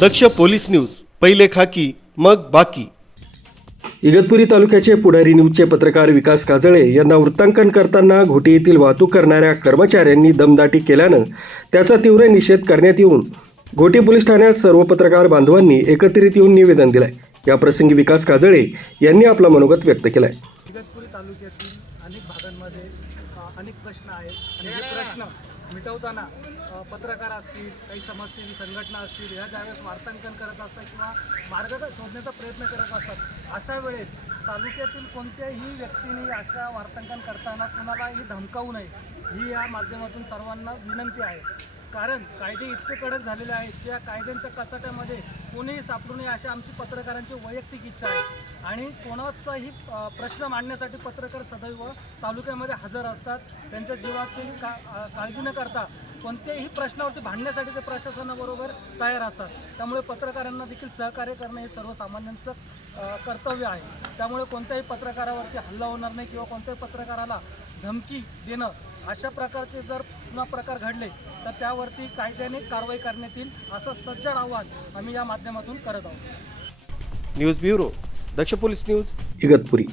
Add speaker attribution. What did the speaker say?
Speaker 1: दक्ष police news पहिले खाकी मग बाकी.
Speaker 2: इगतपुरी तालुक्याचे पुढारी न्यूजचे पत्रकार विकास काजळे यांना वृत्तांकन करताना घोटी येथील वाहतूक करणाऱ्या कर्मचाऱ्यांनी दमदाटी केल्यानं त्याचा तीव्र निषेध करण्यात येऊन घोटी पोलीस ठाण्यात सर्व पत्रकार बांधवांनी एकत्रित येऊन निवेदन दिलंय. या प्रसंगी विकास काजळे यांनी आपला मनोगत व्यक्त केलाय.
Speaker 3: इगतपुरी तालुक्यातील अनेक भागांमध्ये अनेक प्रश्न आहेत. आणि हे प्रश्न मिटवताना पत्रकार असतील काही समाजसेवी संघटना असतील ह्या ज्यावेळेस वार्तांकन करत असतात किंवा मार्ग शोधण्याचा प्रयत्न करत असतात अशा वेळेस तालुक्यातील कोणत्याही व्यक्तीने अशा वार्तांकन करताना कुणालाही धमकावू नये ही या माध्यमातून सर्वांना विनंती आहे. कारण कायदे इतके कडक झालेले आहेत की या कायद्यांच्या कचाट्यामध्ये कोणीही सापडू नये अशी आमची पत्रकारांची वैयक्तिक इच्छा आहे. आणि कोणाचाही प्रश्न मांडण्यासाठी पत्रकार सदैव तालुक्यामध्ये हजर असतात. त्यांच्या जीवाची का काळजी न करता कोणत्याही प्रश्नावरती भांडण्यासाठी ते प्रशासनाबरोबर तयार असतात. त्यामुळे पत्रकारांना देखील सहकार्य करणं हे सर्वसामान्यांचं कर्तव्य आहे. त्यामुळे कोणत्याही पत्रकारावरती हल्ला होणार नाही किंवा कोणत्याही पत्रकाराला धमकी देणं अशा प्रकारचे जर पुन्हा प्रकार घडले तर त्यावरती कायद्याने कारवाई करण्यात येईल असं सज्जड आव्हान आम्ही या माध्यमातून करत आहोत.
Speaker 1: News bureau Daksh police news
Speaker 2: Igatpuri.